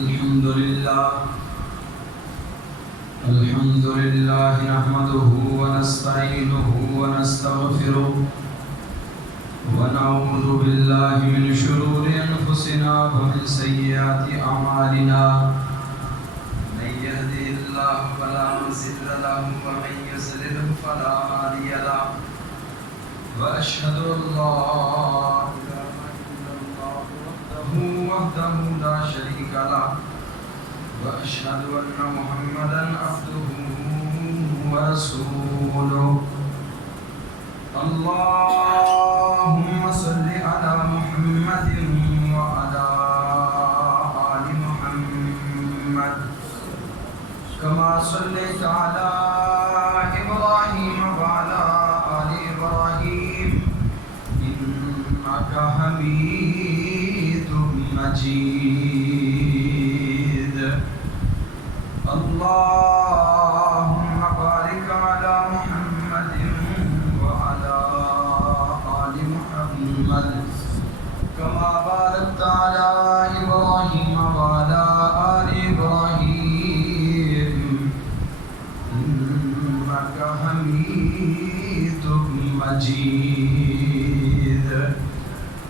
الحمد لله نحمده ونستعينه ونستغفره ونعوذ بالله من شرور أنفسنا ومن سيئات أعمالنا من يهده الله فلا مضل له ومن يضلل فلا هادي له وأشهد أن لا إله إلا الله وحده لا شريك له وأشهد أن محمدًا عبده ورسوله اللهم صل على محمد وعلى آل محمد كما صليت على إبراهيم وعلى آل إبراهيم إنك حميد مجيد اللهم بارك على محمد وعلى آل محمد كما باركت على إبراهيم وعلى آل إبراهيم إنك حميد مجيد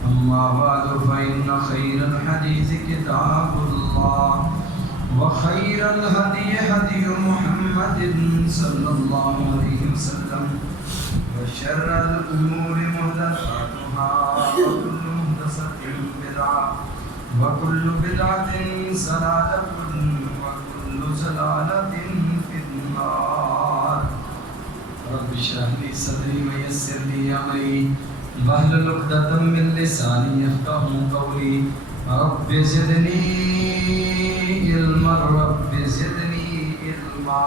أما بعد فإن خير الحديث كتاب الله وخير الهدي هدي محمد صلى الله عليه وسلم وشر الأمور محدثاتها وكل محدثة بدعة وكل بدعة ضلالة وكل ضلالة في النار رب اشرح لي صدري ويسر لي أمري واحلل عقدة من لساني يفقهوا قولي رب زدني علما رب زدني علما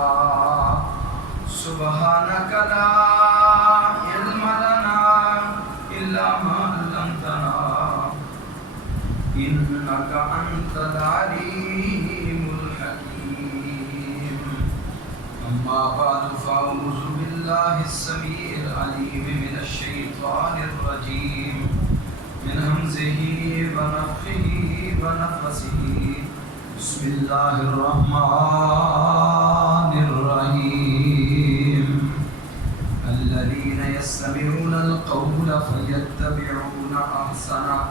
سبحانك لا علم لنا إلا ما علمتنا إنك أنت العليم الحكيم أما بعد فأعوذ بالله السميع العليم من الشيطان الرجيم من همزه ونفخه ونفسه بسم الله الرحمن الرحيم الذين يستمعون القول فيتبعون أحسنه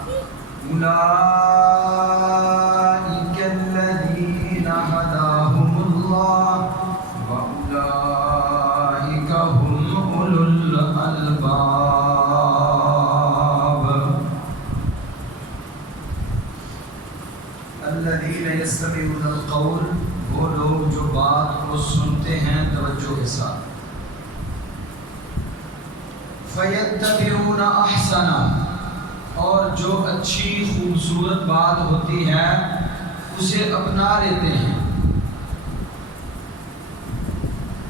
أولئك الذين هداهم الله وأولئك هم أولو الألباب الذين يستمعون القول وہ لوگ جو بات کو سنتے ہیں توجہ کے ساتھ فَيَتَّبِعُونَ أَحْسَنَ اور جو اچھی خوبصورت بات ہوتی ہے اسے اپنا لیتے ہیں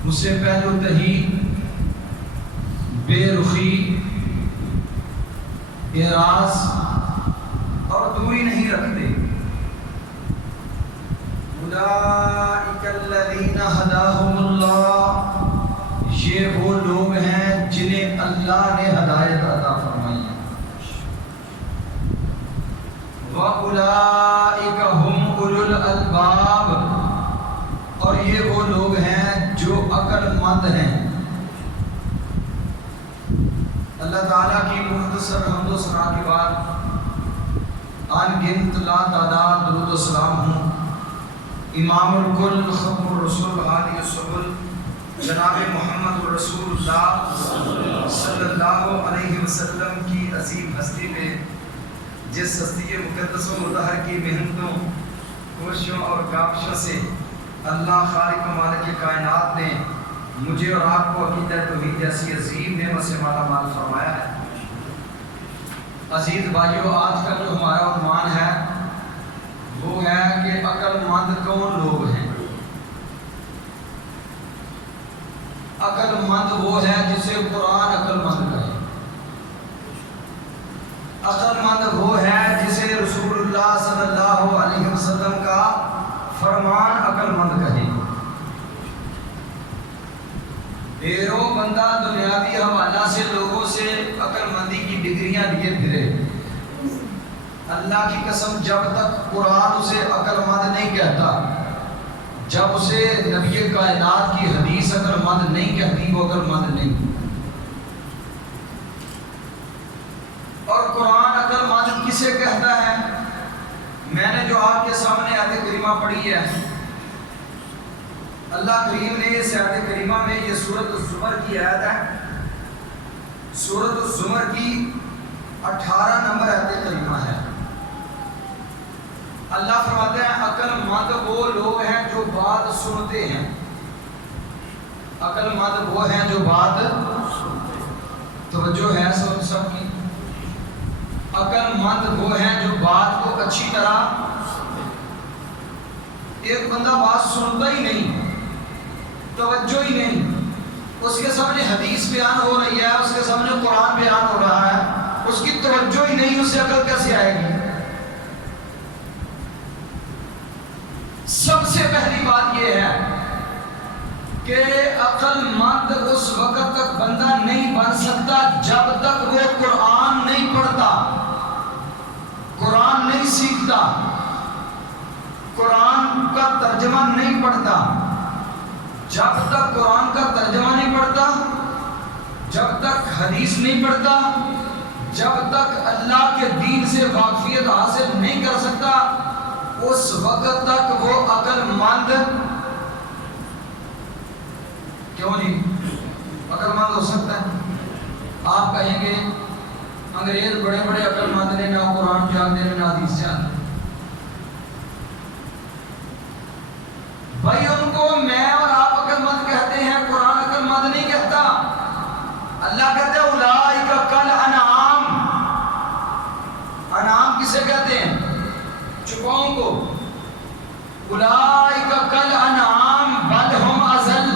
اسے پہلو تہی بے رخی اعراض اور دوری نہیں رکھتے اولئک الذین ھداھم اللہ یہ وہ لوگ ہیں جنہیں اللہ نے ہدایت عطا فرمائی ہے وَأُولَئِكَ هُمْ أُولُو الْأَلْبَابِ اور یہ وہ لوگ ہیں جو عقل مند ہیں اللہ تعالیٰ کی مختصر حمد و ثنا کے بعد ان گنت لا تعداد درود و سلام ہوں امام الکل ختم الرسول عالی السبل جناب محمد رسول اللہ صلی اللہ علیہ وسلم کی عظیم ہستی میں جس ہستی مقدس و مطہر کی محنتوں کوششوں اور کاوشوں سے اللہ خالق و مالک کائنات نے مجھے اور آپ کو عقیدہ توحید جیسی عظیم نعمت سے مالا مال فرمایا ہے عزیز بھائیو آج کا جو ہمارا عنوان ہے وہ ہے کہ عقل مند کون لوگ ہیں عقل مند وہ ہے جسے قرآن عقل مند کہے عقل مند وہ ہے جسے رسول اللہ صلی اللہ علیہ وسلم کا فرمان عقل مند کہے ڈھیروں بندہ دنیاوی حوالہ سے لوگوں سے عقل مندی کی ڈگریاں لیے پھرے اللہ کی قسم جب تک قرآن اسے عقل مند نہیں کہتا، جب اسے نبی کائنات کی حدیث عقل مند نہیں کہتی، وہ عقل مند نہیں۔ اور قرآن عقل مند کسے کہتا ہے؟ میں نے جو آپ کے سامنے آیت کریمہ پڑھی ہے، اللہ کریم نے اس آیت کریمہ میں، یہ سورۃ الزمر کی آیت ہے، سورۃ الزمر کی 18 نمبر آیت کریمہ ہے۔ اللہ فرماتے ہیں عقل مند وہ لوگ ہیں جو بات سنتے ہیں، عقل مند وہ ہیں جو بات، توجہ ہے سب کی، عقل مند وہ ہیں جو بات کو اچھی طرح، ایک بندہ بات سنتا ہی نہیں، توجہ ہی نہیں، اس کے سامنے حدیث بیان ہو رہی ہے، اس کے سامنے قرآن بیان ہو رہا ہے، اس کی توجہ ہی نہیں، اسے عقل کیسے آئے گی؟ سب سے پہلی بات یہ ہے کہ عقل مند اس وقت تک بندہ نہیں بن سکتا جب تک وہ قرآن نہیں پڑھتا، قرآن نہیں سیکھتا، قرآن کا ترجمہ نہیں پڑھتا۔ جب تک قرآن کا ترجمہ نہیں پڑھتا، جب تک حدیث نہیں پڑھتا، جب تک اللہ کے دین سے واقفیت حاصل نہیں کر سکتا، اس وقت تک وہ عقل مند کیوں نہیں؟ عقل مند ہو سکتا ہے؟ آپ کہیں گے انگریز بڑے بڑے عقل مند نے، نہ قرآن جانتے ہیں نہ حدیث جانتے۔ بھائی ان کو میں اور آپ عقل مند کہتے ہیں، قرآن عقل مند نہیں کہتا۔ اللہ کہتے ہیں اولئک کالانعام، انعام کسے کہتے ہیں؟ چپاؤں کو۔ اولئک کالانعام بل ہم اضل،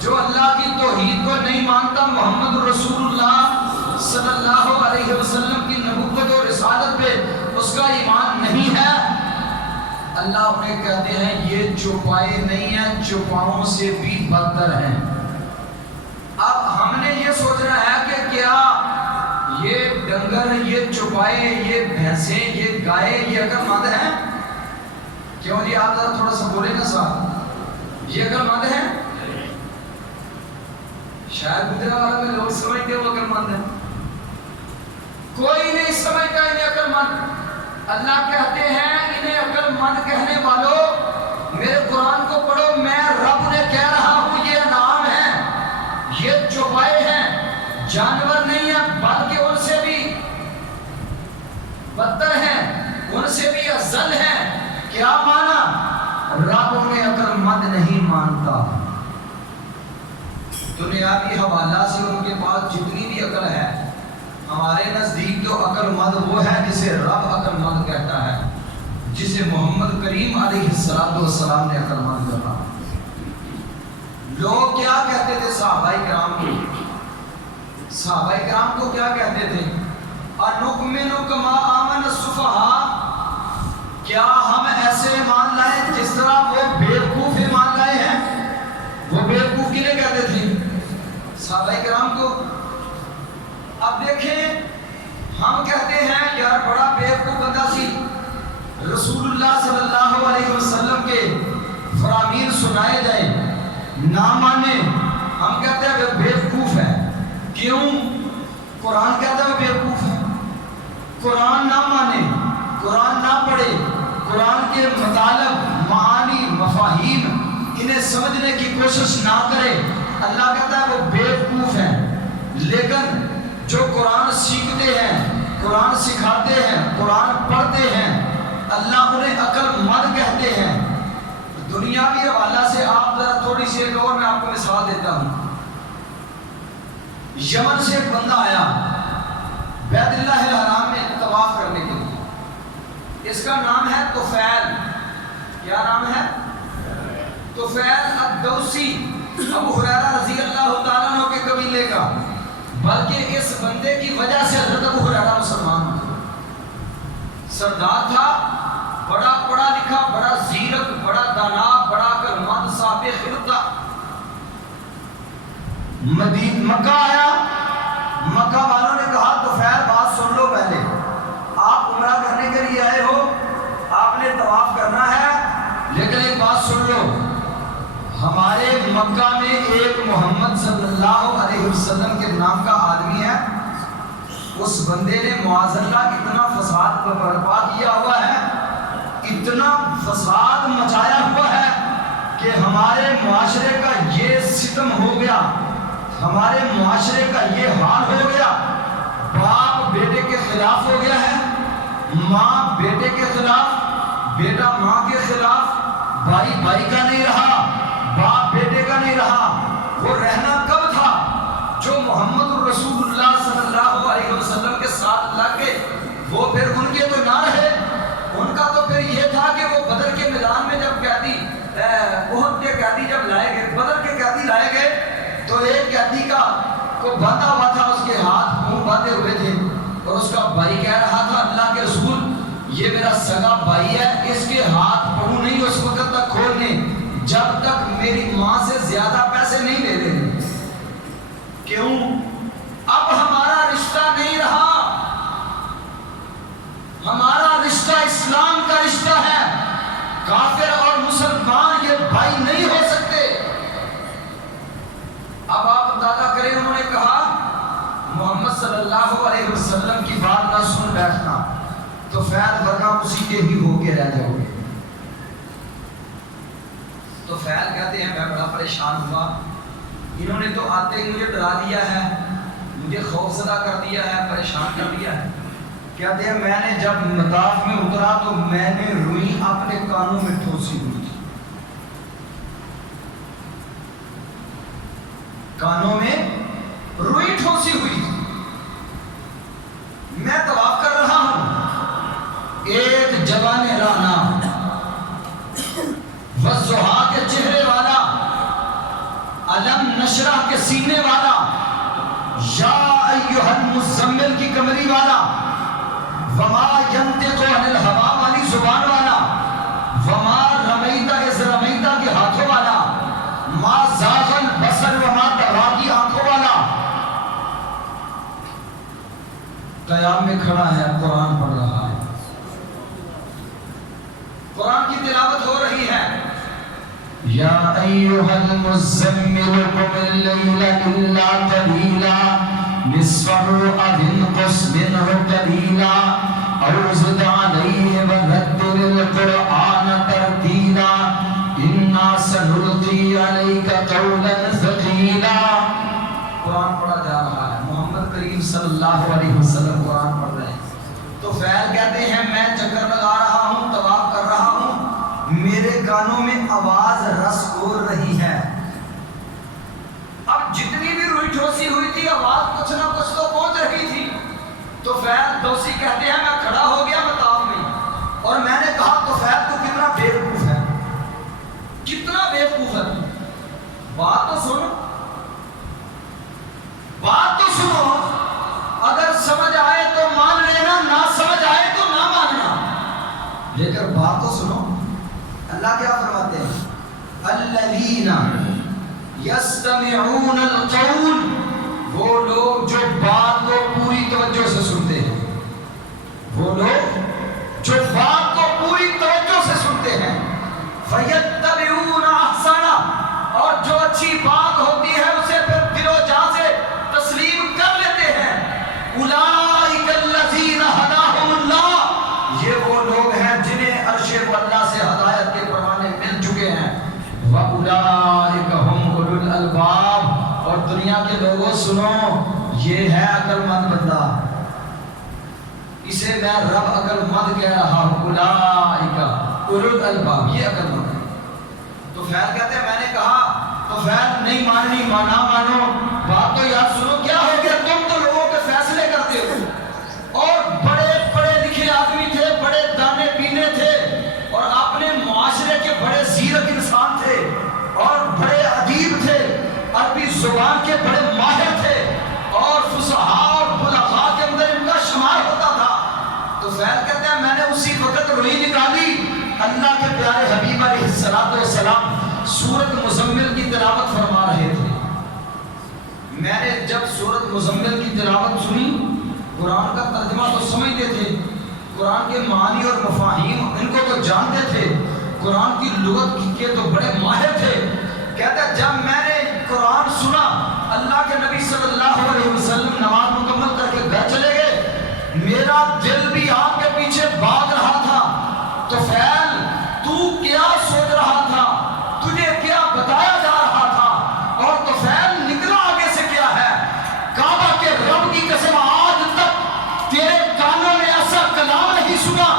جو اللہ کی توحید کو نہیں مانتا، محمد رسول اللہ صلی اللہ علیہ وسلم کی نبوت اور رسالت پہ اس کا ایمان نہیں ہے، اللہ انہیں کہتے ہیں یہ چوپائے نہیں ہیں، چوپاؤں سے بھی بدتر ہیں۔ اب ہم نے یہ سوچنا ہے کہ کیا یہ ڈنگر، یہ چوپائے، یہ بھینسیں، یہ گائے، یہ عقل مند ہیں؟ کیوں جی آپ ذرا تھوڑا سا بولے نا صاحب، یہ عقل مند ہیں؟ شاید گجرا والا میں لوگ سمجھتے وہ عقل مند ہیں، کوئی نہیں سمجھتا انہیں عقل مند۔ اللہ کہتے ہیں انہیں عقل مند کہنے والوں میرے قرآن کو پڑھو، میں رب نے کہہ رہا ہوں یہ انعام ہیں، یہ چوپائے ہیں، جانور نہیں ہیں، بلکہ ان سے بھی بدتر ہیں، ان سے بھی افضل ہیں۔ کیا مانا؟ رب انہیں عقل مند نہیں مانتا۔ دنیاوی حوالہ سے ان کے پاس جتنی بھی عقل ہے، ہمارے نزدیک تو عقل مند وہ ہے جسے رب عقل مند کہتا ہے، جسے محمد کریم علیہ السلام نے عقل مند کہا۔ لوگ کیا کہتے تھے صحابہ کرام کو؟ صحابہ کرام کو کیا کہتے تھے؟ انؤمن کما آمن السفہاء، کیا ہم ایسے ایمان لائے جس طرح وہ بیوقوف ایمان لائے ہیں؟ وہ بیوقوف کنے کہتے تھے؟ صحابہ کرام کو۔ اب دیکھیں ہم کہتے ہیں یار بڑا بیوقوف بندہ سی، رسول اللہ صلی اللہ علیہ وسلم کے فرامین سنائے جائیں نہ مانے، ہم کہتے ہیں وہ بیوقوف ہے۔ کیوں؟ قرآن کہتا ہے وہ بیوقوف ہے، قرآن نہ مانے، قرآن نہ پڑھے، قرآن کے مطالب، معانی، مفاہیم انہیں سمجھنے کی کوشش نہ کرے، اللہ کہتا ہے وہ بیوقوف ہے۔ لیکن جو قرآن سیکھتے ہیں، قرآن سکھاتے ہیں، قرآن پڑھتے ہیں، اللہ انہیں عقل مند کہتے ہیں۔ دنیاوی حوالہ سے آپ ذرا تھوڑی سی ایک اور میں آپ کو مثال دیتا ہوں۔ یمن سے ایک بندہ آیا بیت اللہ الحرام میں طواف کرنے کے لیے، اس کا نام ہے طفیل۔ کیا نام ہے؟ طفیل الدوسی، ابو ہریرہ رضی اللہ تعالیٰ عنہ کے قبیلے کا، بلکہ اس بندے کی وجہ سے حضرت ابو ہریرہ مسلمان ہوئے۔ سردار تھا، بڑا پڑھا لکھا، بڑا زیرک، بڑا دانا، بڑا عقلمند، صاحب خلق تھا۔ مکہ آیا، مکہ والوں نے کہا طفیل بات سن لو، پہلے آپ عمرہ کرنے مکہ میں ایک محمد صلی اللہ علیہ وسلم کے نام کا آدمی ہے، اس بندے نے معاذ اللہ اتنا فساد برپا کیا ہوا ہے، اتنا فساد مچایا ہوا ہے کہ ہمارے معاشرے کا یہ ستم ہو گیا، ہمارے معاشرے کا یہ حال ہو گیا، باپ بیٹے کے خلاف ہو گیا ہے، ماں بیٹے کے خلاف، بیٹا ماں کے خلاف، بھائی بھائی کا نہیں رہا، باپ بیٹے کا نہیں رہا۔ وہ رہنا کب تھا؟ جو محمد الرسول اللہ صلی اللہ علیہ وسلم کے ساتھ لگ گئے وہ پھر ان کے تو نہ رہے، ان کا تو پھر یہ تھا کہ وہ بدر کے میدان میں جب قیدی احد کے قیدی جب لائے گئے، بدر کے قیدی لائے گئے تو ایک قیدی کا کو باندھا ہوا تھا، اس کے ہاتھ منہ باندھے ہوئے تھے، اور اس کا بھائی کہہ رہا تھا اللہ کے رسول یہ میرا سگا بھائی ہے، اس کے ہاتھ پڑھوں نہیں اس وقت تک کھولنے جب تک میری ماں سے زیادہ پیسے نہیں لے لیں۔ کیوں؟ اب ہمارا رشتہ نہیں رہا، ہمارا رشتہ اسلام کا رشتہ ہے، کافر اور مسلمان یہ بھائی نہیں ہو سکتے۔ اب آپ اندازہ کریں، انہوں نے کہا محمد صلی اللہ علیہ وسلم کی بات نہ سن بیٹھنا تو فیض ورنہ اسی کے ہی ہو کے رہ جاؤ گے۔ تو فیض کہتے ہیں میں بڑا پریشان ہوا، انہوں نے تو آتے ہی مجھے ڈرا دیا ہے، مجھے خوف زدہ کر دیا ہے، پریشان کر دیا ہے۔ کہتے ہیں میں نے جب مطاف میں اترا تو میں نے روئی اپنے کانوں میں ٹھوسی ہوئی تھی، کانوں میں روئی ٹھوسی ہوئی تھی۔ میں طواف کر رہا ہوں، ایک جوان رانا وضحا کے چہرے والا، علم نشرح کے سینے والا، یا ایھا المزمل کی کمری والا، وما ینطق عن الہوا والی زبان والا، وما رمیت اذ رمیت کے ہاتھوں والا، ما زاغ البصر وما طغی کی آنکھوں والا، قیام میں کھڑا ہے، قرآن پڑھ رہا ہے، قرآن کی تلاوت ہو رہی ہے۔ یا ایھا المزمل قم اللیل الا قلیلا نصفہ او انقص منہ قلیلا او زد علیہ ورتل القرآن ترتیلا انا سنلقی علیک قولا ثقیلا۔ قرآن پڑھا جا رہا ہے، محمد کریم صلی اللہ علیہ وسلم قرآن پڑھ رہے ہیں۔ تو فیض کہتے ہیں میں چکر لگا رہا ہوں، طواف کر رہا ہوں، میرے کانوں میں آواز رس ہو رہی ہے۔ اب جتنی بھی روئی ٹھوسی ہوئی تھی آواز کچھ نہ کچھ تو پہنچ رہی تھی۔ تو فیض دوسی کہتے ہیں میں کھڑا ہو گیا مطاف میں، اور میں نے کہا تو فیض تو کتنا بیوقوف ہے، کتنا بیوقوف ہے، بات تو سنو، بات تو سنو، اگر سمجھ آئے تو مان لینا، نہ سمجھ آئے تو نہ ماننا، لیکن بات تو سنو۔ اللہ کیا فرماتے ہیں؟ الذین یستمعون القول، وہ لوگ جو بات کو پوری توجہ سے سنتے ہیں، وہ لوگ جو بات کو پوری توجہ سے سنتے ہیں، فیتبعون احسنہ، اور جو اچھی بات ہوتی ہے اسے پھر دل و جان سے تسلیم کر لیتے ہیں۔ اولئک الذین ھداھم اللہ، یہ وہ لوگ ہیں جنہیں عرش اللہ سے ہدایت کے پروانے مل چکے ہیں۔ وَأُولَٰئِكَ هُمْ أُولُو الْأَلْبَابِ، اور دنیا کے لوگوں سنو، یہ ہے عقل مند بندہ، اسے میں رب عقل مند کہہ رہا ہوں۔ اولئک اولو الالباب، یہ عقل مند ہے۔ تو فیض کہتے ہیں میں نے کہا تو فیض نہیں ماننی، مانا مانو، بات تو یار سنو، کیا ہو گیا؟ تم تو لوگوں کے فیصلے کرتے ہو، اور بڑے پڑھے لکھے آدمی تھے، بڑے دانے پینے تھے، اور اپنے معاشرے کے بڑے زیرک انسان تھے، اور بڑے ادیب تھے، عربی زبان کے بڑے ماہر تھے، اور فصحاء اور بلغاء کے اندر ان کا شمار ہوتا تھا۔ تو فیض کہتے ہیں میں نے اسی وقت روئی نکالی، اللہ کے پیارے حبیب علیہ السلام سورۃ مزمل کی تلاوت فرما رہے تھے۔ میں نے جب سورۃ مزمل کی تلاوت سنی، قرآن کا ترجمہ تو سمجھتے تھے، قرآن کے معانی اور مفاہیم ان کو تو جانتے تھے، قرآن کی لغت کے تو بڑے ماہر تھے۔ کہتا ہے جب میں نے قرآن سنا، اللہ کے نبی صلی اللہ علیہ وسلم نماز مکمل کر کے گھر چلے گئے، میرا دل بھی آپ کے پیچھے بھاگ رہا تھا۔ طفیل تو کیا سوچ رہا تھا، تجھے کیا بتایا جا رہا تھا؟ اور طفیل نکلا آگے سے کیا ہے؟ کعبہ کے رب کی قسم آج تک تیرے کانوں نے ایسا کلام نہیں سنا،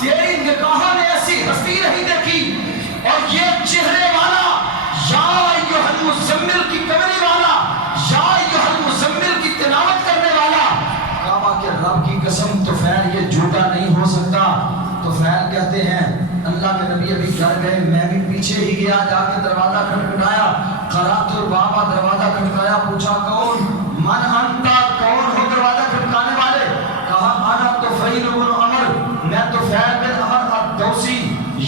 تیری نگاہوں نے ایسی ہستی نہیں دیکھی، اور یہ چہرے والا یا ایھا المزمل کی کمری والا، یا ایھا المزمل کی تلاوت کرنے والا، کعبہ کے رب کی قسم طفیل یہ جھوٹا نہیں ہو سکتا۔ طفیل کہتے ہیں اللہ کے نبی ابھی گھر گئے، میں بھی پیچھے ہی گیا، جا کے دروازہ کھٹکھٹایا، قرأت الباب، دروازہ کھٹکھٹایا، پوچھا کون؟ من انتا، کون ہو دروازہ کھٹکانے والے؟ کہا انا طفیل بن عمر، میں طفیل بن عمر الدوسی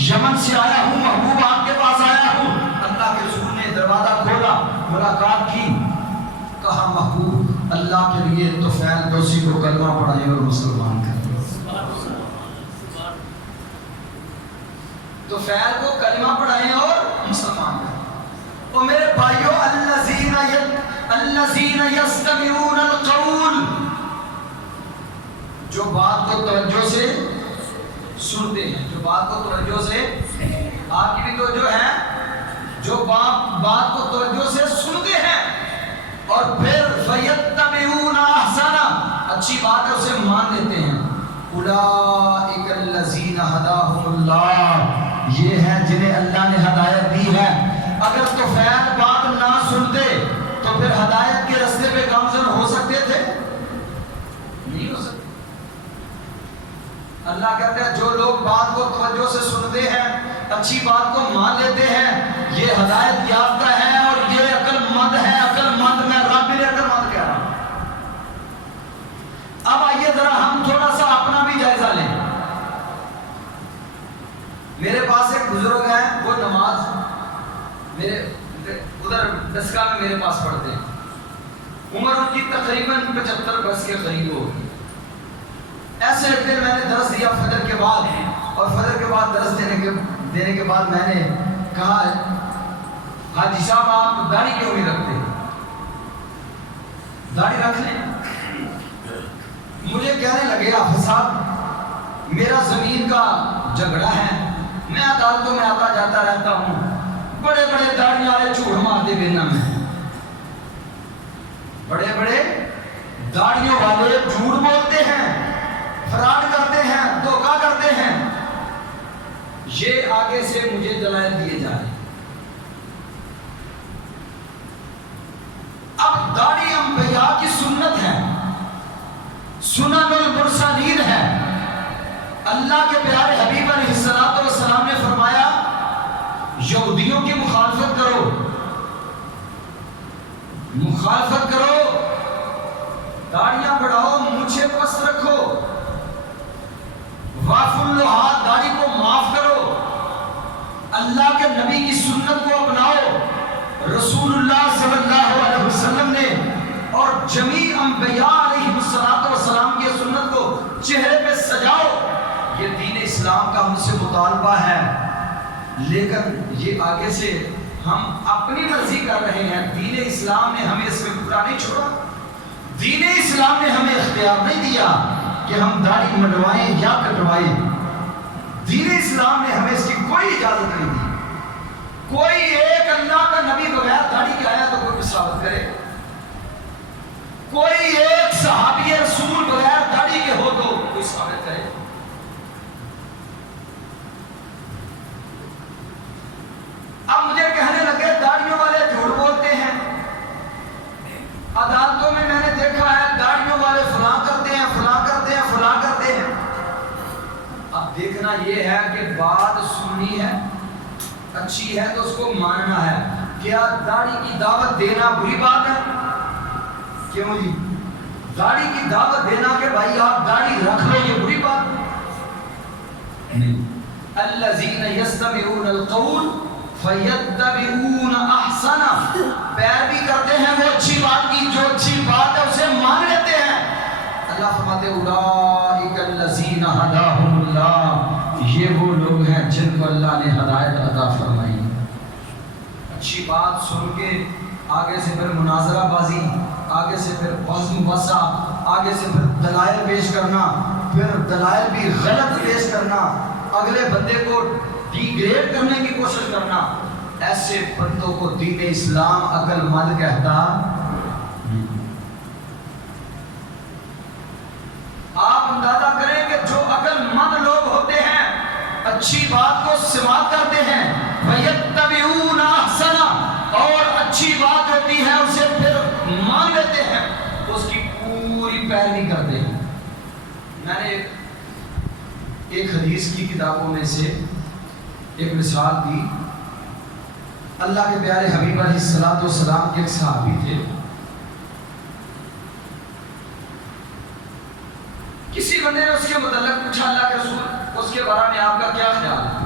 یمن سے آیا ہوں، محبوب آپ کے پاس آیا ہوں۔ اللہ کے رسول نے دروازہ کھولا، ملاقات کی، کہا محبوب اللہ کے لیے طفیل دوسی کو کلمہ پڑھائیں اور مسلمان کریں۔ طفیل کو کلمہ پڑھائیں اور مسلمان کریں۔ اور میرے بھائیو، الذین یستمعون القول، جو بات کو توجہ سے سنتے ہیں، جو بات کو توجہ سے، آپ کی بھی توجہ ہے، جو بات کو توجہ سے سنتے ہیں اور پھر فیتبعون احسنہ، اچھی بات ہے اسے مان لیتے ہیں۔ اولئک الذین ھداھم اللہ، یہ ہے جنہیں اللہ نے ہدایت دی ہے۔ اگر طفیل بات نہ سنتے تو پھر ہدایت کے راستے پہ گامزن ہو سکتے تھے؟ نہیں ہو سکتے۔ اللہ کہتا ہے جو لوگ بات کو توجہ سے سنتے ہیں، اچھی بات کو مان لیتے ہیں، یہ ہدایت یافتہ ہے اور یہ عقل مند ہے۔ عقل مند، میں رب نے عقل مند کہہ رہا ہوں۔ اب آئیے ذرا ہم تھوڑا سا اپنا بھی جائزہ لیں۔ میرے پاس ایک بزرگ ہیں، وہ نماز میرے ادھر دسکا میں میرے پاس پڑھتے ہیں، عمر ان کی تقریباً 75 برس کے قریب ہو۔ ایسے ایک دن میں نے درس دیا فجر کے بعد، اور فجر کے بعد درس دینے کے بعد میں نے کہا حاجی صاحب آپ داڑھی کیوں نہیں رکھتے؟ داڑھی رکھ لیں۔ مجھے کہنے لگے حافظ صاحب میرا زمین کا جھگڑا ہے، میں عدالتوں میں آتا جاتا رہتا ہوں، بڑے بڑے داڑھی والے جھوٹ مارتے بنا میں، بڑے بڑے داڑھیوں والے جھوٹ بولتے ہیں، فراڈ کرتے ہیں، دھوکہ کرتے ہیں، یہ آگے سے مجھے دلائل دیے جا رہے ہیں۔ اب داڑھی انبیاء کی سنت ہے، سنن المرسلین ہے۔ اللہ کے پیارے حبیب علیہ السلام نے فرمایا یہودیوں کی مخالفت کرو، مخالفت کرو، داڑیاں بڑھاؤ، مونچھیں پست رکھو، واف اللحیٰ، داڑھی کو معاف کرو، اللہ کے نبی کی سنت کو اپناؤ۔ رسول اللہ صلی اللہ علیہ وسلم نے اور جمیع انبیاء علیہ السلام کی سنت کو چہرے پہ سجاؤ، یہ دین اسلام کا ہم سے مطالبہ ہے۔ لیکن یہ آگے سے ہم اپنی مرضی کر رہے ہیں، دین اسلام نے ہمیں اس میں پورا نہیں چھوڑا، دین اسلام نے ہمیں اختیار نہیں دیا کہ ہم داڑھی منڈوائیں یا کٹوائیں، دین اسلام نے ہمیں اس کی کوئی اجازت نہیں دی۔ کوئی ایک اللہ کا نبی بغیر داڑھی کے آیا تو کوئی ثابت کرے، کوئی ایک صحابی رسول بغیر داڑھی کے ہو تو کوئی ثابت کرے۔ اب مجھے کہنے لگے داڑھیوں والے جھوٹ بولتے ہیں، عدالتوں میں نے دیکھا ہے داڑھیوں والے فلاں کرتے ہیں، فلاں کرتے ہیں، فلاں کرتے ہیں۔ اب دیکھنا یہ ہے کہ بات سننی ہے، اچھی ہے تو اس کو ماننا ہے۔ کیا داڑھی کی دعوت دینا بری بات ہے؟ کیوں جی؟ داڑھی کی دعوت دینا کہ بھائی آپ داڑھی رکھ لو، یہ بری بات نہیں۔ الذین یستمعون القول فیتبعون احسنہ، پیروی کرتے ہیں وہ اچھی بات کی، جو اچھی بات ہے اسے مان لیتے ہیں۔ اللہ فرماتے اولئک الذین ھداھم اللہ، یہ وہ لوگ ہیں جن کو اللہ نے ہدایت عطا فرمائی۔ اچھی بات سن کے آگے سے پھر مناظرہ بازی، آگے سے پھر وزن وسع، آگے سے پھر دلائل پیش کرنا، پھر دلائل بھی غلط پیش کرنا، اگلے بندے کو ڈی گریڈ کرنے کی کوشش کرنا، ایسے بندوں کو دین اسلام عقل مند کہتا۔ آپ اندازہ کریں کہ جو عقل مند لوگ ہوتے ہیں اچھی بات کو سماعت کرتے ہیں، وَيَتَّبِعُونَ أَحْسَنَ، اور اچھی بات ہوتی ہے اسے پھر مان لیتے ہیں، اس کی پوری پیروی کرتے ہیں۔ میں نے ایک حدیث کی کتابوں میں سے ایک مثال دی۔ اللہ کے پیارے حبیب علیہ الصلوۃ والسلام کے ایک صحابی تھے، کسی بندے نے اس کے متعلق پوچھا اللہ کے رسول اس کے بارے میں آپ کا کیا خیال ہے؟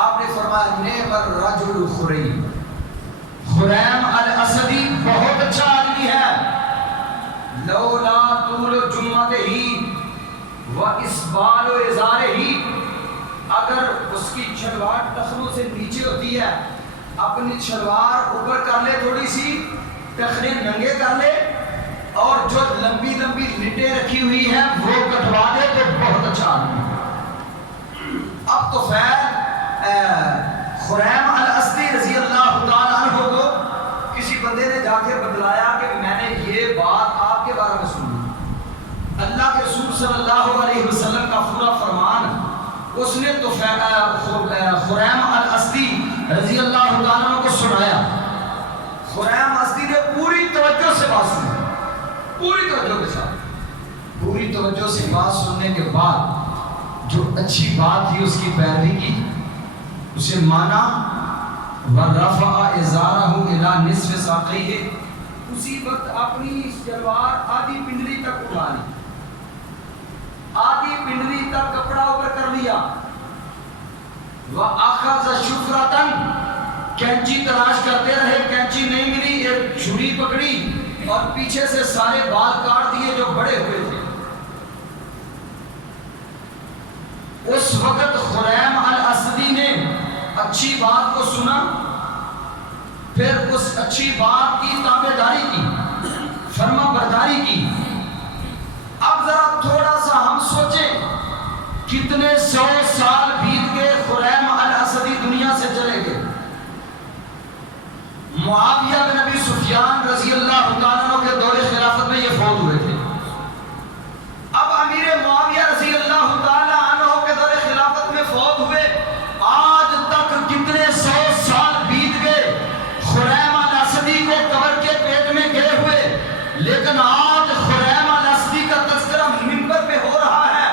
آپ نے فرمایا نعم الرجل خریم، خریم الاسدی بہت اچھا آدمی ہے، لولا طول جمعتہ و اسبال ازارہ، اگر اس کی شلوار ٹخنوں سے نیچے ہوتی ہے، اپنی شلوار اوپر کر لے، تھوڑی سی ٹخنے ننگے کر لے، اور جو لمبی لمبی لٹیں رکھی ہوئی ہیں وہ کٹوا دے تو بہت اچھا آدمی۔ اب تو خیر خریم الاسدی رضی اللہ تعالیٰ عنہ کو کسی بندے نے جا کے بتلایا کہ میں نے یہ بات آپ کے بارے میں سنی، اللہ کے رسول صلی اللہ علیہ وسلم کا پورا فرمان اس نے تو خریم الاسدی رضی اللہ تعالیٰ عنہ کو سنایا۔ خریم الاسدی نے پوری توجہ سے بات سنی، پوری توجہ کے ساتھ، پوری توجہ سے بات سننے کے بعد جو اچھی بات تھی اس کی پیروی کی، اسے مانا، وَرَفَعَ إِزَارَهُ إِلَى نِصْفِ سَاقَيْهِ، اسی وقت اپنی شلوار آدھی پنڈلی تک اٹھا لی، آدھی پنڈلی تک کپڑا اوپر کر لیا، وَأَخَذَ شُفْرَةً، کینچی تلاش کرتے رہے، کینچی نہیں ملی، ایک چھری پکڑی اور پیچھے سے سارے بال کاٹ دیے جو بڑے ہوئے تھے۔ اس وقت خریم الاسدی نے اچھی بات کو سنا، پھر اس اچھی بات کی تابعداری کی، فرما برداری کی۔ اب ذرا تھوڑا سا ہم سوچیں کتنے 100 سال بیت گئے، خریم الاسدی دنیا سے چلے گئے، معاویہ بن ابی سفیان رضی اللہ تعالیٰ عنہ کے دور خلافت میں یہ فوت ہوئے تھے۔ اب امیر معاویہ رضی اللہ تعالیٰ عنہ کے دور خلافت میں فوت ہوئے، آج تک کتنے 100 سال بیت گئے، خریم الاسدی کو قبر کے پیٹ میں گئے ہوئے، لیکن آج خریم الاسدی کا تذکرہ منبر پہ ہو رہا ہے،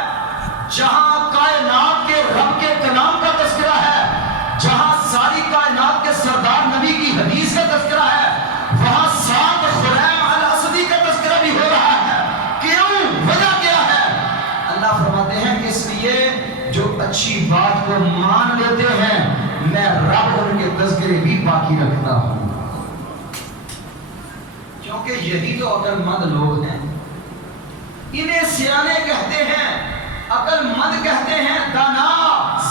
جہاں کائنات کے رب کے کلام کا تذکرہ ہے، جہاں ساری کائنات کے سردار نبی کی حدیث کا تذکرہ ہے، وہاں ساتھ خریم الاسدی کا تذکرہ بھی ہو رہا ہے۔ کیوں؟ وجہ کیا ہے؟ اللہ فرماتے ہیں اس لیے جو اچھی بات کو مان لیتے ہیں میں رب ان کے تذکرے بھی باقی رکھتا ہوں، کیونکہ یہی تو عقل مند لوگ ہیں، انہیں سیانے کہتے ہیں، عقل مند کہتے ہیں، دانا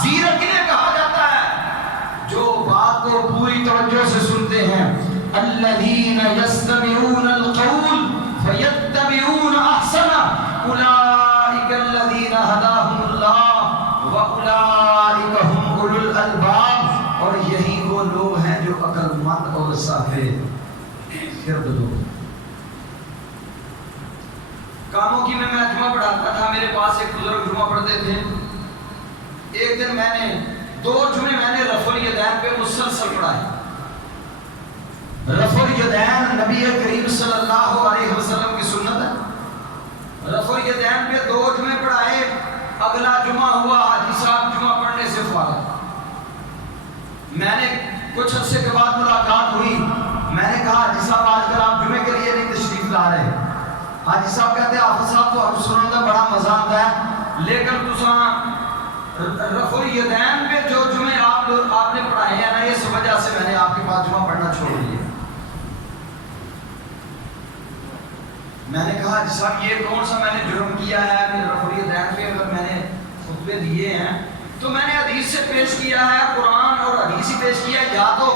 زیرک انہیں کہا جاتا ہے، جو بات کو پوری توجہ سے سنتے ہیں۔ الذین یستمعون القول فیتبعون احسنہ اولئک الذین ہداہم اللہ واولئک ہم اولو الالباب، اور یہی وہ لوگ ہیں جو عقل مند اور صاحب خرد لوگ۔ کاموں کی میں جمعہ پڑھاتا تھا، میرے پاس ایک بزرگ جمعہ پڑھتے تھے، ایک دن میں نے 2 جمعے میں نے رفع الیدین پہ مسلسل پڑھائے۔ رفع الیدین نبی کریم صلی اللہ علیہ وسلم کی سنت ہے، رفع الیدین پہ 2 جمعے پڑھائے، اگلا جمعہ ہوا حاجی صاحب جمعہ پڑھنے سے فارغ، میں نے کچھ عرصے کے بعد ملاقات ہوئی، میں نے کہا حاجی صاحب آج کل آپ جمعے کے لیے نہیں تشریف لا رہے؟ حاجی صاحب کہتے ہیں حافظ صاحب تو ہم سننے کا بڑا مزہ آتا ہے، لیکن تساں رفع الیدین پہ جو جمعے آپ نے پڑھائے ہیں نا، اس وجہ سے میں نے آپ کے پاس جمعہ پڑھنا چھوڑ دیا۔ میں نے کہا جی صاحب یہ کون سا میں نے جرم کیا ہے، میں رفع الیدین پہ اگر میں نے خطبے دیے ہیں تو میں نے حدیث سے پیش کیا ہے، قرآن اور حدیث ہی پیش کیا ہے، یا تو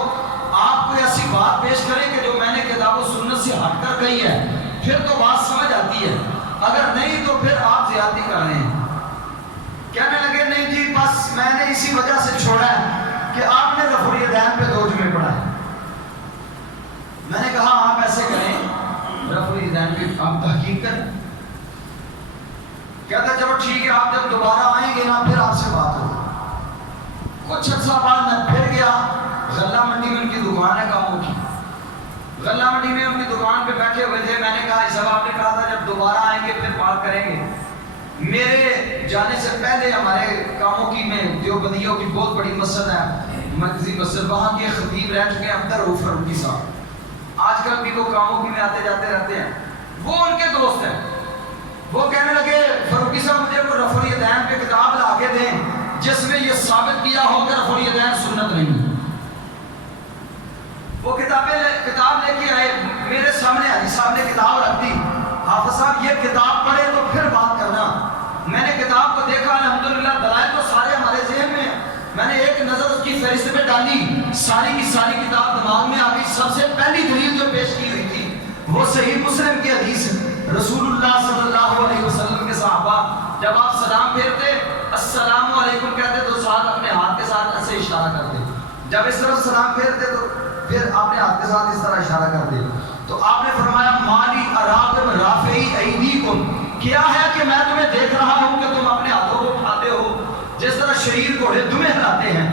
آپ کوئی ایسی بات پیش کریں کہ جو میں نے کتاب و سنت سے ہٹ کر کہی ہے، پھر تو بات سمجھ آتی ہے، اگر نہیں تو پھر آپ زیادتی کر رہے ہیں۔ کہنے لگے نہیں جی بس میں نے اسی وجہ سے چھوڑا ہے کہ آپ نے رفع الیدین پہ 2 جمعے پڑھا ہے۔ میں نے کہا آپ ایسے کریں، رفع الیدین پہ آپ تحقیق کریں۔ کہتا چلو ٹھیک ہے، آپ جب دوبارہ آئیں گے نا پھر آپ سے بات ہوگی۔ کچھ عرصہ بعد میں پھر گیا، غلہ منڈی میں ان کی دکان ہے کاموں کی، غلہ منڈی میں ان کی دکان پہ بیٹھے ہوئے تھے۔ میں نے کہا اس آپ نے کہا تھا جب دوبارہ آئیں گے پھر بات کریں گے۔ میرے جانے سے پہلے ہمارے کاموں کی میں دیوبندیوں کی بہت بڑی مسجد ہے، مرکزی مسجد، وہاں کے خطیب رہ چکے ہیں عبد الرؤف فاروقی صاحب، آج کل بھی وہ کاموں کی میں آتے جاتے رہتے ہیں، وہ ان کے دوست ہیں۔ وہ کہنے لگے فاروقی صاحب مجھے کوئی رفع الیدین پہ کتاب لا کے دیں جس میں یہ ثابت کیا ہو کہ رفع الیدین سنت نہیں۔ وہ کتاب لے کے آئے، میرے سامنے حاجی صاحب نے کتاب رکھ دی، حافظ صاحب یہ کتاب پڑھے تو پھر بات کرنا۔ میں نے کتاب کو دیکھا، الحمدللہ دلائل تو سارے ہمارے ذہن میں ہیں، میں نے ایک نظر اس کی فہرست پہ ڈالی، ساری کی ساری کتاب دماغ میں آ گئی۔ سب سے پہلی دلیل جو پیش کی ہوئی تھی وہ صحیح مسلم کی حدیث ہے، رسول اللہ صلی اللہ علیہ وسلم کے صحابہ جب آپ سلام پھیرتے السلام علیکم کہتے تو ساتھ اپنے ہاتھ کے ساتھ ایسے اشارہ کرتے، جب اس طرف سلام پھیرتے تو پھر آپ نے ہاتھ کے ساتھ اس طرح اشارہ کر دیا۔ تو آپ نے فرمایا مالی اراکم رافعی ایدیکم، کیا ہے کہ میں تمہیں دیکھ رہا ہوں کہ تم اپنے ہاتھوں کو اٹھاتے ہو جس طرح شریر گھوڑے تمہیں ہلاتے ہیں۔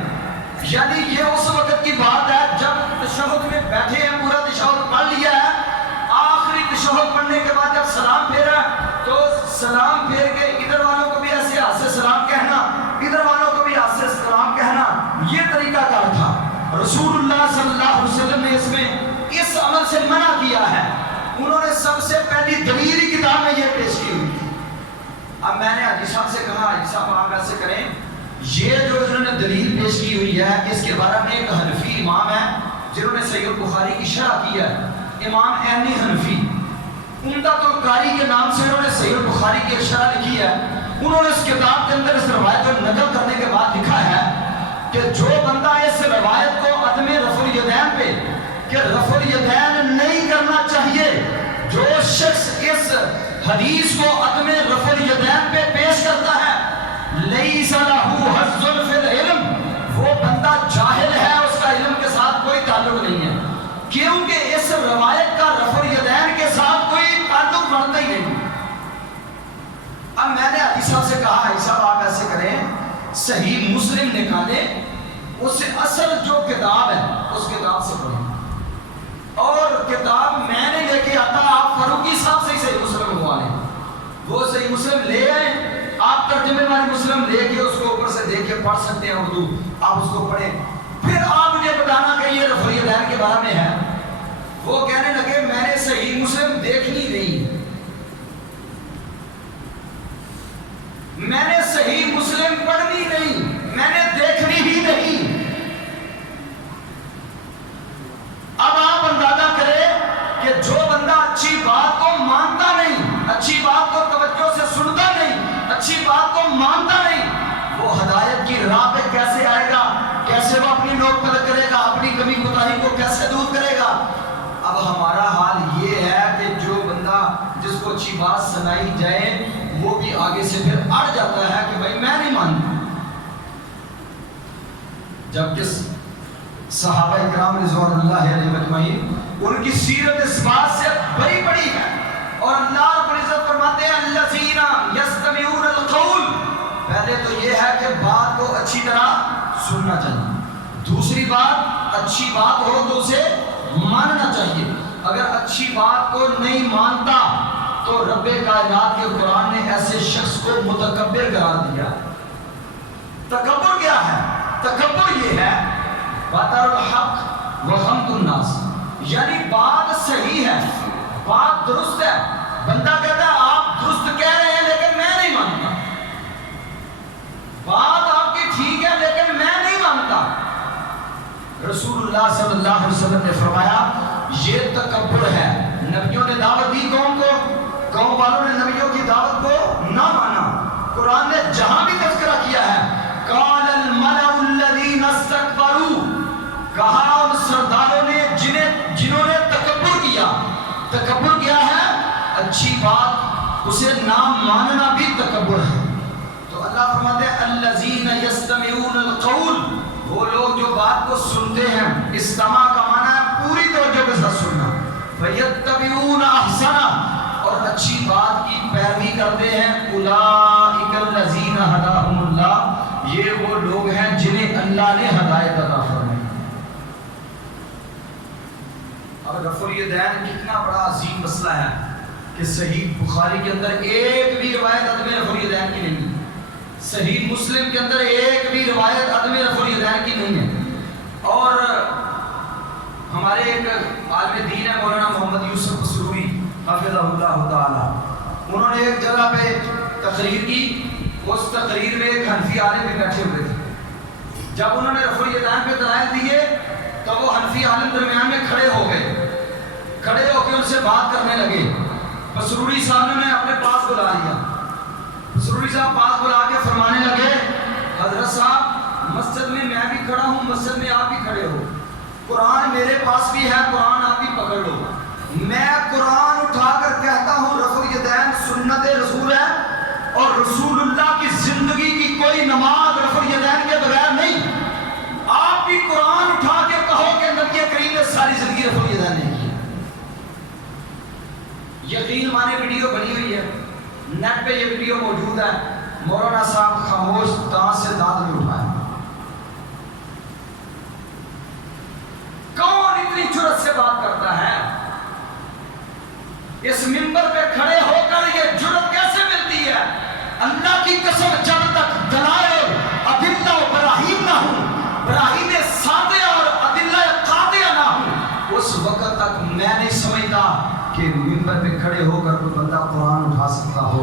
یعنی یہ اس وقت کی بات ہے جب تشہد میں بیٹھے ہیں، پورا تشہد پڑھ لیا ہے، آخری تشہد پڑھنے کے بعد جب سلام پھیرا تو سلام پھیر کے ادھر والوں کو بھی ایسے ہاتھ سے سلام کہنا، ادھر والوں کو بھی ہاتھ سے سلام کہنا، یہ طریقہ کار تھا۔ رسول اللہ صلی اللہ علیہ وسلم نے اس میں اس عمل سے منع کیا ہے، انہوں نے سب سے پہلی دلیل کتاب میں یہ پیش کی ہوئی تھی۔ اب میں نے حاجی صاحب سے کہا حاجی صاحب آپ ایسے کریں، یہ جو انہوں نے دلیل پیش کی ہوئی ہے اس کے بارے میں ایک حنفی امام ہے جنہوں نے صحیح البخاری کی شرح کی ہے، امام عینی حنفی، عمدۃ القاری کے نام سے انہوں نے صحیح البخاری کی ایک شرح لکھی ہے۔ انہوں نے اس کتاب کے اندر اس روایت کو نقل کرنے کے بعد لکھا ہے کہ جو بندہ اس روایت کو عدم رفع الیدین پہ کہ رفع الیدین نہیں کرنا چاہیے، جو شخص اس حدیث کو عدم رفع الیدین پہ پیش کرتا ہے لیس لہ حظ فی العلم، وہ بندہ جاہل ہے، اس کا علم کے ساتھ کوئی تعلق نہیں ہے، کیونکہ اس روایت کا رفع الیدین کے ساتھ کوئی تعلق بنتا ہی نہیں۔ اب میں نے حدیث صاحب سے کہا حدیث صاحب آپ ایسے کریں، صحیح مسلم نکالیں، اس سے اصل جو کتاب ہے اس کتاب سے پڑھیں، اور کتاب میں نے لے کے آتا آپ فاروقی صاحب سے صحیح مسلم منگوا لیں، وہ صحیح مسلم لے آئیں، آپ ترجمے والی مسلم لے کے اس کو اوپر سے دیکھ کے پڑھ سکتے ہیں اردو، آپ اس کو پڑھیں، پھر آپ مجھے بتانا کہ یہ رفع الیدین کے بارے میں ہے۔ وہ کہنے لگے میں نے صحیح مسلم دیکھنی نہیں، میں نے صحیح مسلم پڑھنی نہیں، میں نے دیکھنی ہی نہیں۔ اب آپ اندازہ کریں کہ جو بندہ اچھی بات کو مانتا نہیں، اچھی بات کو توجہ سے سنتا نہیں، اچھی بات کو مانتا نہیں، وہ ہدایت کی راہ پہ کیسے آئے گا، کیسے وہ اپنی نوک طلب کرے گا، اپنی کمی کوتاہی کو کیسے دور کرے گا۔ اب ہمارا حال یہ ہے کہ جو بندہ جس کو اچھی بات سنائی جائے وہ بھی آگے سے پھر اڑ جاتا ہے کہ بھائی میں نہیں مانتا، جبکہ صحابہ اکرام رضوان اللہ علیہ اجمعین ان کی سیرت اس بات سے بڑی بڑی ہے، اور اللہ رب العزت فرماتے ہیں الذین یستمعون القول، پہلے تو یہ ہے کہ بات کو اچھی طرح سننا چاہیے، دوسری بات اچھی بات ہو تو اسے ماننا چاہیے، اگر اچھی بات کو نہیں مانتا تو رب کائنات کے قرآن نے ایسے شخص کو متکبر قرار دیا۔ تکبر کیا ہے؟ تکبر یہ ہے بطر الحق وغمط الناس، یعنی بات صحیح ہے، بات درست ہے، بندہ کہتا ہے آپ درست کہہ رہے ہیں لیکن میں نہیں مانتا، بات آپ کی ٹھیک ہے لیکن میں نہیں مانتا۔ رسول اللہ صلی اللہ علیہ وسلم نے فرمایا یہ تکبر ہے۔ نبیوں نے دعوت دی قوم کو، قوم والوں نے نبیوں کی دعوت کو نہ مانا، قرآن نے جہاں بھی تذکرہ کیا ہے قال الملأ الذین استکبروا اسے نام ماننا بھی تکبر ہے۔ تو اللہ فرماتے ہیں الذین یستمعون القول، وہ لوگ جو بات کو سنتے ہیں، استماع کا معنی ہے پوری توجہ کے ساتھ سننا، فیتبعون احسنہ، اور اچھی بات کی پیروی کرتے ہیں، اولئک الذین ھداھم اللہ، یہ وہ لوگ ہیں جنہیں اللہ نے ہدایت عطا فرمائی۔ اب رفع الیدین کتنا بڑا عظیم مسئلہ ہے کہ صحیح بخاری کے اندر ایک بھی روایت عدم رفع الیدین کی نہیں ہے، صحیح مسلم کے اندر ایک بھی روایت عدم رفع الیدین کی نہیں ہے۔ اور ہمارے ایک عالم دین ہے مولانا محمد یوسف سروری حفظہ اللہ تعالی، انہوں نے ایک جگہ پہ تقریر کی، اس تقریر میں ایک حنفی عالم بھی بیٹھے ہوئے تھے۔ جب انہوں نے رفع الیدین پہ دلائل دیے تو وہ حنفی عالم درمیان میں کھڑے ہو گئے، کھڑے ہو کے ان سے بات کرنے لگے۔ سروری صاحب نے انہیں اپنے پاس بلا لیا، سروری صاحب پاس بلا کے فرمانے لگے حضرت صاحب مسجد میں بھی کھڑا ہوں، مسجد میں آپ بھی کھڑے ہو، قرآن میرے پاس بھی ہے، قرآن آپ بھی پکڑ لو، میں قرآن اٹھا کر کہتا ہوں رفع الیدین سنت رسول ہے، اور رسول اللہ کی زندگی کی کوئی نماز رفع الیدین کے بغیر نہیں۔ آپ بھی قرآن اٹھا کے کہو کہ نبی کریم نے ساری زندگی رفع الیدین نہیں کی۔ یقین مانے ویڈیو بنی ہوئی ہے، نیٹ پہ یہ ویڈیو موجود ہے، مولانا صاحب خاموش دانت سے دانت نہیں اٹھائے۔ کون اتنی جرأت سے بات کرتا ہے؟ اس منبر پہ کھڑے ہو کر یہ جرأت کیسے ملتی ہے؟ اللہ کی قسم جب تک دلائل ادلہ و براہین نہ ہوں، براہین ساطع اور ادلہ قاطع نہ ہوں، اس وقت تک میں نہیں سمجھتا کہ منبر پہ کھڑے ہو کر کوئی بندہ قرآن اٹھا سکتا ہو۔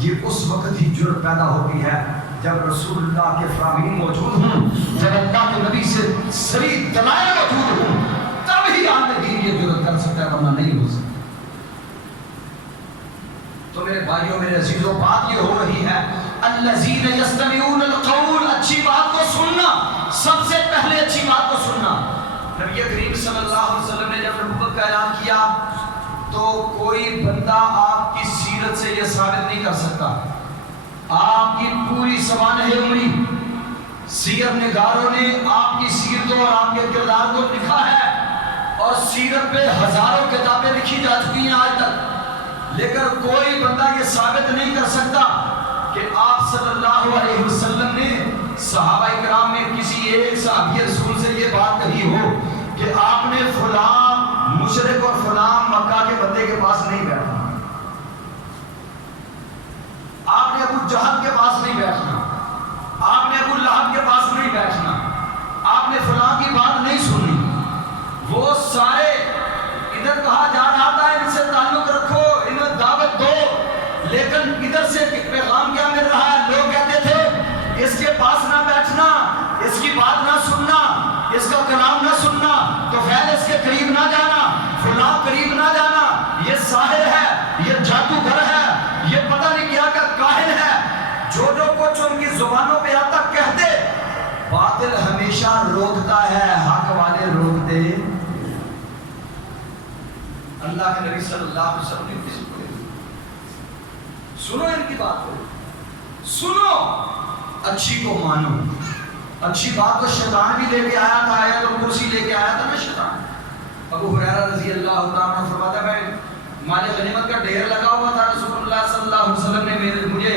یہ اس وقت ہی جرأت پیدا ہوتی ہے جب رسول اللہ کے فرامین موجود ہوں، جب اللہ کے نبی سے صریح دلائل موجود ہوں، تب ہی عالم دین یہ جرأت کر سکتا ہے، ورنہ نہیں ہو سکتا۔ تو میرے بھائیوں میرے عزیزوں بات یہ ہو رہی ہے الذین یستمعون القول، اچھی بات کو سننا، سب سے پہلے اچھی بات کو سننا۔ نبی کریم صلی اللہ علیہ وسلم نے جب نبوت کا اعلان کیا تو کوئی بندہ آپ کی سیرت سے یہ ثابت نہیں کر سکتا، آپ کی پوری سوانح عمری سیرت نگاروں نے آپ کی سیرتوں اور آپ کے کردار کو لکھا ہے، اور سیرت پہ ہزاروں کتابیں لکھی جا چکی ہیں آج تک، لیکن کوئی بندہ یہ ثابت نہیں کر سکتا کہ آپ صلی اللہ علیہ وسلم نے صحابہ کرام میں کسی ایک صحابی رسول سے یہ بات کہی ہو کہ آپ نے فلاں مشرک اور فلاں مکہ کے بندے کے پاس نہیں بیٹھنا، آپ نے ابو جہل کے پاس نہیں بیٹھنا، آپ نے ابو لہب کے پاس نہیں بیٹھنا، آپ نے فلاں کی بات نہیں سننی۔ وہ سارے ادھر کہا جا رہا تھا ان سے تعلق رکھو، انہیں دعوت دو، لیکن ادھر سے پیغام کیا مل رہا ہے؟ لوگ کہتے تھے اس کے پاس نہ بیٹھنا، اس کی بات نہ سننا، اس کا کلام نہ سننا، تو فیل اس کے قریب نہ جانا، فلاں قریب نہ جانا، یہ ساحر ہے، یہ جادوگر ہے، یہ پتہ نہیں کیا کا کاہن ہے، جو کچھ ان کی زبانوں پہ آتا کہتے۔ باطل ہمیشہ روکتا ہے، حق والے روکتے۔ اللہ کے نبی صلی اللہ علیہ وسلم نے کسی کو سنو، ان کی بات کو سنو، اچھی کو مانو۔ اچھی بات تو شیطان بھی لے کے آیا تھا، آیت الکرسی لے کے آیا تھا نا شیطان۔ ابو ہریرہ رضی اللہ تعالیٰ عنہ فرماتا ہے میں مال غنیمت کا ڈھیر لگا ہوا تھا، رسول اللہ صلی اللہ علیہ وسلم نے مجھے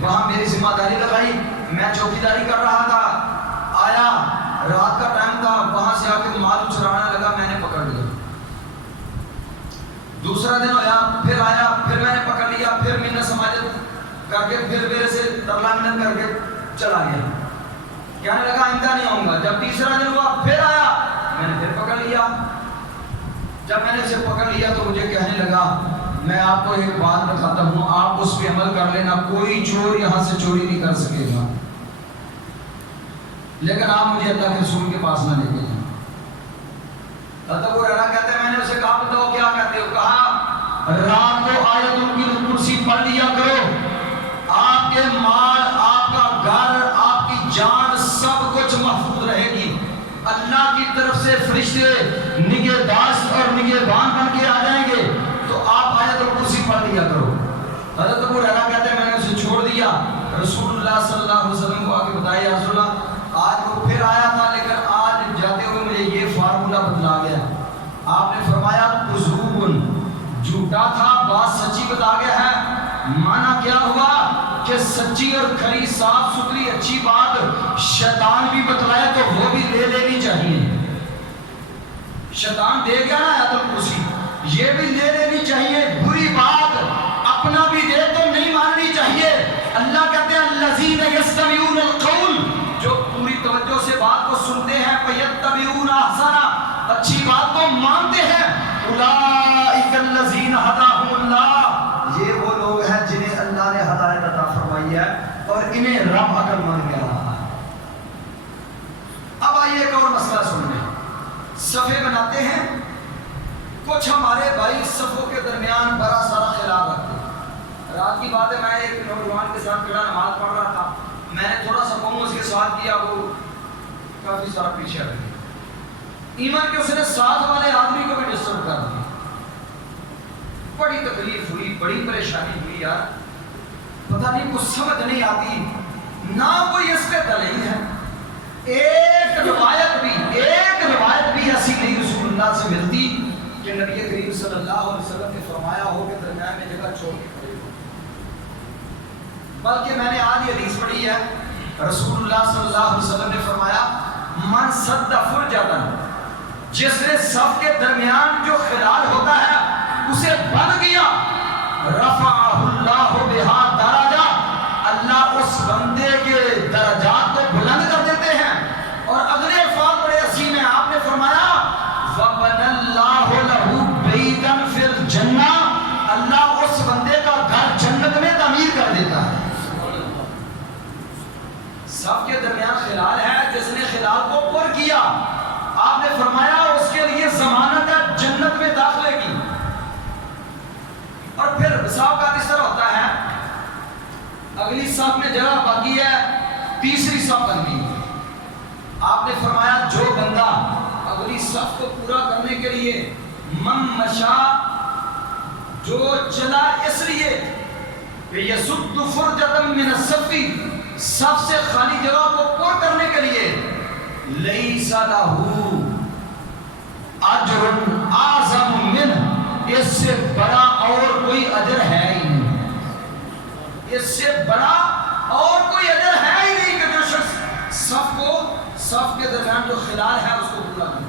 وہاں میری ذمہ داری لگائی، میں چوکیداری کر رہا تھا، آیا رات کا ٹائم تھا، وہاں سے آ کے مال چرانے لگا، میں نے پکڑ لیا۔ دوسرا دن آیا، پھر میں نے پکڑ لیا، پھر منت سماجت کر کے پھر میرے سے ترلا منت کر کے چلا گیا، کہنے لگا آئندہ نہیں آؤں گا۔ جب تیسرا دن ہوا پھر آیا، میں نے پھر پکڑ لیا۔ جب میں نے اسے پکڑ لیا تو مجھے کہنے لگا میں آپ کو ایک بات بتاتا ہوں، آپ اس پہ عمل کر لینا، کوئی چور یہاں سے چوری نہیں کر سکے گا، لیکن آپ مجھے اللہ کے رسول کے پاس نہ لے کے جائیں۔ ابو ہریرہ کہتے ہیں میں نے اسے کہا بتاؤ کیا کہتے ہو؟ کہا رات کو آیت الکرسی پڑھ لیا کرو، آپ کے مال، آپ کا گھر، آپ کی جان سب کچھ محفوظ رہے گی، اللہ کی طرف سے فرشتے نگہداشت اور نگہبان بن کے آ جائیں گے، تو آپ آیت الکرسی پڑھ لیا کرو۔ حضرت ابو ہریرہ کہتے ہیں میں نے اسے چھوڑ دیا، رسول اللہ صلی اللہ علیہ وسلم کو آگے بتایا یا رسول اللہ آج وہ پھر آیا تھا لیکن آج جاتے ہوئے مجھے یہ فارمولہ بدلا گیا۔ آپ نے فرمایا کذوبن، جھوٹا تھا، بات سچی بتا گیا ہے۔ معنی کیا ہوا کہ سچی اور کھری صاف ستھری اچھی بات شیطان بھی بتلائے تو وہ بھی لے لینی چاہیے۔ شیطان دے گیا نا آیت الکرسی، یہ بھی لے لینی چاہیے۔ بری بات اپنا بھی دے تو نہیں ماننی چاہیے۔ اللہ کہتے ہیں الذین یستمعون القول، جو پوری توجہ سے بات کو سنتے ہیں، فیتبعون احسنہ، اچھی بات کو مانتے ہیں، اولئک الذین ھداھم اللہ، یہ وہ لوگ ہیں جنہیں اللہ نے ہدایت عطا فرمائی ہے اور انہیں رب عقل مند کہہ رہا ہے۔ اب آئیے ایک اور مسئلہ سن لیں۔ صفے بناتے ہیں، کچھ ہمارے بھائی صفوں کے درمیان بڑا سارا خلاف رکھتے ہیں۔ رات کی بات ہے، میں ایک نوجوان کے ساتھ کھڑا نماز پڑھ رہا تھا، میں نے تھوڑا سا قوم اس کے ساتھ کیا، وہ کافی سارا پیچھے ہٹ گیا، ایمان کہ اس نے ساتھ والے آدمی کو بھی ڈسٹرب کر دیا۔ بڑی تکلیف ہوئی، بڑی پریشانی ہوئی یار، پتہ نہیں کچھ سمجھ نہیں آتی، نہ کوئی اس پہ دلیل ہے۔ ایک روایت بھی ایسی نہیں رسول اللہ سے ملتی کہ نبی کریم صلی اللہ علیہ وسلم نے فرمایا ہو کہ درمیان میں جگہ چھوڑ کے کھڑے ہو۔ بلکہ میں نے آج یہ حدیث پڑھی ہے، رسول اللہ صلی اللہ علیہ وسلم نے فرمایا من سد فرجۃ، جس نے صف کے درمیان جو خلال ہوتا ہے اسے بند کیا، رفعہ اللہ بہا درجہ، اللہ اس بندے کے درجات کو بلند کر دیتے ہیں۔ اور اگلے الفاظ بڑے حسین ہیں، آپ نے فرمایا وَبَنَى اللَّهُ لَهُ بَيْتًا فِي الْجَنَّةِ، اللہ اس بندے کا گھر جنت میں تعمیر کر دیتا ہے۔ صف کے درمیان خلال ہے، جس نے خلال کو پر کیا، آپ نے فرمایا اس کے لیے ضمانت ہے جنت میں داخلے کی۔ اور پھر صاحب کا اس طرح ہوتا ہے، اگلی صف میں جگہ باقی ہے، تیسری صف بن گئی، آپ نے فرمایا جو بندہ اگلی صف کو پورا کرنے کے لیے من مشا، جو چلا اس لیے کہ یسد فرجۃ من الصف، صف سے خالی جگہ کو پر کرنے کے لیے، لیس لہ اجر اعظم منہ، اس سے بڑا اور کوئی اجر ہے ہی نہیں، اس سے بڑا اور کوئی اجر ہے ہی نہیں کہ جو شخص صف کے درمیان جو خلال ہے اس کو پورا کرے۔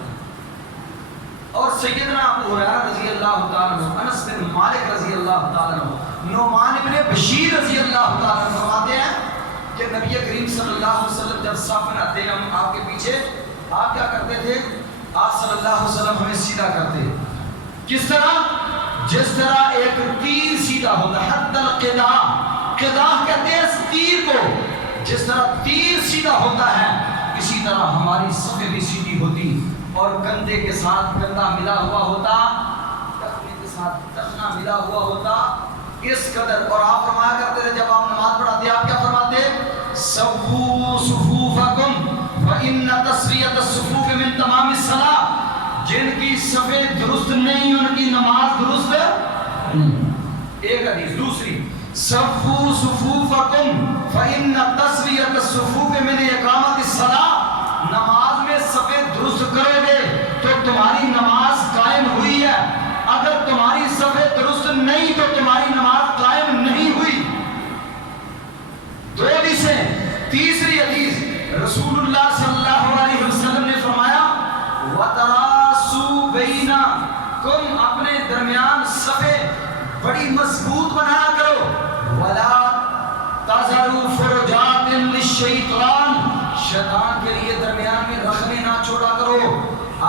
اور سیدنا ابو ہریرہ رضی اللہ تعالیٰ عنہ، انس بن مالک رضی اللہ تعالیٰ عنہ، نعمان بن بشیر رضی اللہ تعالیٰ عنہ فرماتے ہیں کہ نبی کریم صلی اللہ علیہ وسلم جب صف بناتے ہیں ہم آپ کے پیچھے، آپ کیا کرتے تھے؟ آپ صلی اللہ علیہ وسلم ہمیں سیدھا کرتے۔ کس طرح؟ جس طرح ایک تیر سیدھا ہوتا ہے، حد القداء، قداء کہتے ہیں اس تیر کو، جس طرح تیر سیدھا ہوتا ہے اسی طرح ہماری صفیں بھی سیدھی ہوتی اور کندھے کے ساتھ کندھا ملا ہوا ہوتا، ٹخنے کے ساتھ ٹخنا ملا ہوا ہوتا، اس قدر۔ اور آپ فرمایا کرتے تھے جب آپ نماز پڑھاتے آپ کیا فرماتے؟ سووا صفوفکم فإن تسویۃ الصفوف من تمام الصلاۃ، جن کی صفیں درست نہیں ان کی نماز درست ایک حدیث۔ دوسری سووا صفوفکم فإن تسویۃ الصفوف من اقامۃ الصلاۃ، نماز میں صفیں درست کرو گے تو تمہاری نماز قائم ہوئی ہے، اگر تمہاری صفیں درست نہیں تو تمہاری نماز قائم نہیں ہوئی۔ دو حدیثیں۔ تیسری حدیث رسول اللہ صلی اللہ علیہ وسلم نے فرمایا وَتَرَاسُوا بَيْنَكُمْ، اپنے درمیان صفیں بڑی مضبوط بنایا کرو، وَلَا تَذَرُوا فُرُجَاتٍ لِلشَّيْطَانِ، شیطان کے لیے درمیان میں رکھنے نہ چھوڑا کرو۔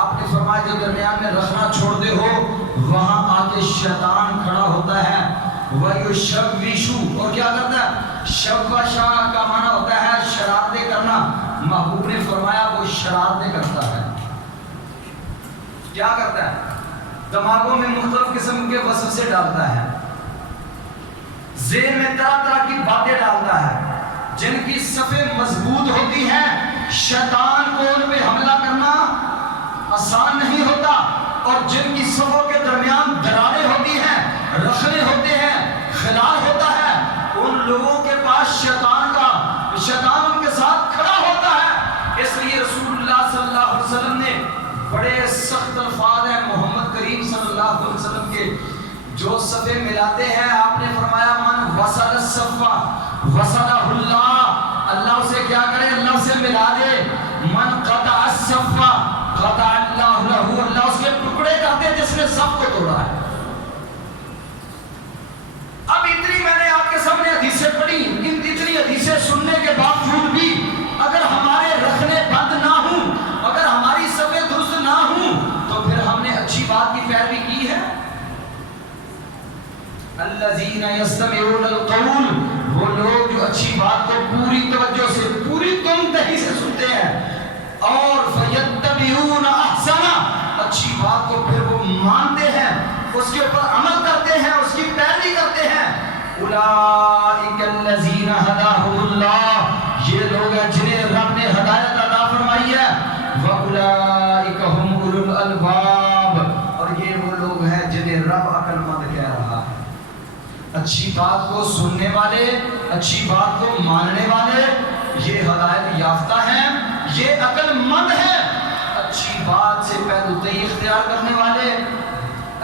آپ نے فرمایا جو درمیان میں رکھنا چھوڑتے ہو وہاں آگے شیطان کھڑا ہوتا ہے، وَيُشَوِّشُ، اور کیا کرتا ہے؟ شوشا کا معنی ہوتا ہے شرارتیں کرنا، محبوب نے فرمایا وہ شرارتیں کرتا ہے۔ کیا کرتا ہے؟ دماغوں میں مختلف قسم کے وسوسے ڈالتا ہے، ذہن میں طرح طرح کی باتیں ڈالتا ہے۔ جن کی صفیں مضبوط ہوتی ہیں شیطان کو ان پہ حملہ کرنا آسان نہیں ہوتا، اور جن کی صفوں کے درمیان دراریں ہوتی ہیں، رخنے ہوتے ہیں، خلال ہوتا ہے، لوگوں کے پاس شیطان ان کے ساتھ کھڑا ہوتا ہے. اس لیے رسول اللہ صلی اللہ علیہ وسلم نے بڑے سخت الفاظ ہیں محمد کریم صلی اللہ علیہ وسلم کے. جو صفے ملاتے ہیں آپ نے فرمایا من وصل الصفا وصلہ اللہ، اللہ اسے کیا کرے؟ اللہ اسے ملا دے. من قطع الصفا قطع اللہ لہ، اللہ اس کے ٹکڑے کر دے جس نے صف کو توڑا ہے. اب اتنی میں نے آپ کے سامنے حدیثیں پڑھی، اتنی حدیثیں سننے کے باوجود بھی اگر ہمارے رکھنے بند نہ ہوں، اگر ہماری صفیں درست نہ ہوں، تو پھر ہم نے اچھی بات کی پیروی کی ہے. الذین یستمعون القول، وہ لوگ جو اچھی بات کو پوری توجہ سے، پوری تندہی سے سنتے ہیں، اور فیتبعون احسنہ، اچھی بات کو پھر وہ مانتے ہیں، اس کے اوپر عمل کرتے ہیں، اس کی پیروی کرتے ہیں. اولئک الذین ھداھم اللہ، یہ لوگ ہیں جنہیں رب نے ہدایت عطا فرمائی ہے. واولئک ھم اولو الالباب، اور یہ وہ لوگ ہیں جنہیں رب عقل مند کہہ رہا ہے. اچھی بات کو سننے والے، اچھی بات کو ماننے والے، یہ ہدایت یافتہ ہیں، یہ عقل مند ہیں. اچھی بات سے پیروی اختیار کرنے والے،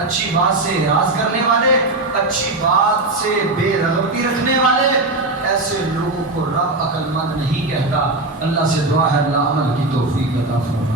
اچھی بات سے اعراض کرنے والے، اچھی بات سے بے رغبتی رکھنے والے، ایسے لوگوں کو رب عقل مند نہیں کہتا. اللہ سے دعا ہے اللہ عمل کی توفیق عطا فرمائے.